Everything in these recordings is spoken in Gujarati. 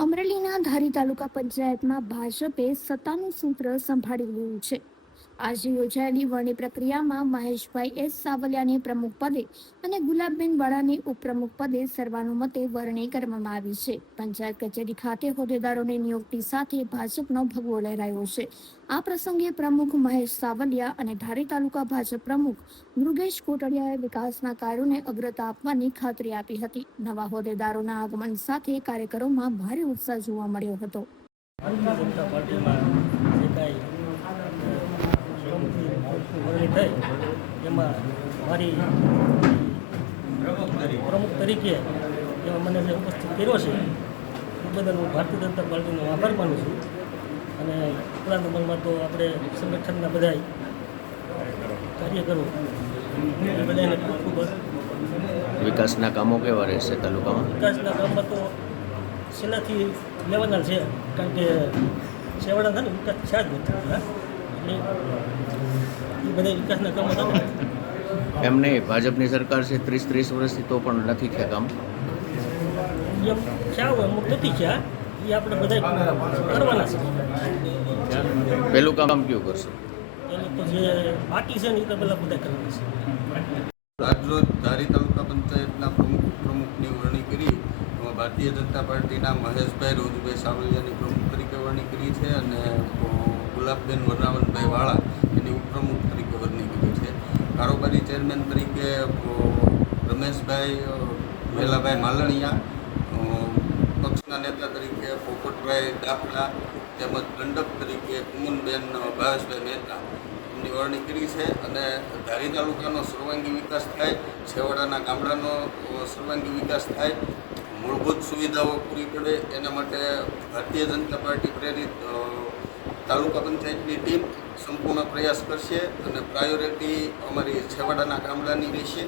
અમરેલીના ધારી તાલુકા પંચાયતમાં ભાજપે સત્તાનું સૂત્ર સંભાળી લીધું છે. આજે યોજાયેલી વરણી પ્રક્રિયામાં મહેશભાઈ એસ સાવલિયાને પ્રમુખ પદે અને ગુલાબબેન વાળાને ઉપપ્રમુખ પદે સર્વાનુમતે વરણી કરવામાં આવી છે. પંચાયત કચેરી ખાતે હોદ્દેદારોની નિયુક્તિ સાથે ભાજપનો ભગવો લહેરાયો છે. આ પ્રસંગે પ્રમુખ મહેશ સાવલિયા અને ધારી તાલુકા ભાજપ પ્રમુખ મૃગેશ કોટડિયાએ વિકાસના કાર્યોને અગ્રતા આપવાની ખાતરી આપી હતી. નવા હોદ્દેદારોના આગમન સાથે કાર્યકરોમાં ભારે ઉત્સાહ જોવા મળ્યો હતો. ભારતીય જનતા પાર્ટીમાં જે કાંઈ વરણી થઈ એમાં મારી પ્રમુખ તરીકે એમાં મને જે ઉપસ્થિત કર્યો છે એ બદલ હું ભારતીય જનતા પાર્ટીનો આભાર માનું છું. અને પહેલા નંબરમાં તો આપણે સંગઠનના બધા કાર્યકરો એ બધાને ખૂબ ખૂબ વિકાસના કામો કેવા રહેશે તાલુકામાં? વિકાસના કામમાં તો છેલ્લાથી લેવાના છે, કારણ કે છેવાડા થાય ને વિકાસ છે જ નથી. એ બધા વિકાસના કામો થાય એમ નહીં, ભાજપની સરકાર છે 30 વર્ષથી તો પણ નથી થયા કામ. એમ ખ્યા હોય અમુક નથી ખ્યા, એ આપણે બધા કરવાના છે. પહેલું કામ કયું કરશે? એટલે તો જે બાકી છે ને એ તો પેલા બધા કરવાના છે. આજરોજ ધારી તાલુકા પંચાયતના પ્રમુખની વરણી કરી. એમાં ભારતીય જનતા પાર્ટીના મહેશભાઈ રોજભાઈ સાવલિયાની પ્રમુખ તરીકે વરણી કરી છે અને ગુલાબબેન વરનાવનભાઈ વાળા એની ઉપપ્રમુખ તરીકે વરણી કરી છે. કારોબારી ચેરમેન તરીકે રમેશભાઈ વેલાભાઈ માલણિયા, પક્ષના નેતા તરીકે પોપટભાઈ દાખલા તેમજ દંડક તરીકે કુમનબેન ભાવેશભાઈ મહેતા ની વરણી કરી છે. અને ધારી તાલુકાનો સર્વાંગી વિકાસ થાય, છેવાડાના ગામડાનો સર્વાંગી વિકાસ થાય, મૂળભૂત સુવિધાઓ પૂરી પડે એના માટે ભારતીય જનતા પાર્ટી પ્રેરિત તાલુકા પંચાયતની ટીમ સંપૂર્ણ પ્રયાસ કરશે અને પ્રાયોરિટી અમારી છેવાડાના ગામડાની રહેશે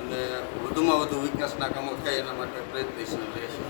અને વધુમાં વધુ વિકાસના કામો થાય એના માટે પ્રયત્નશીલ રહેશે.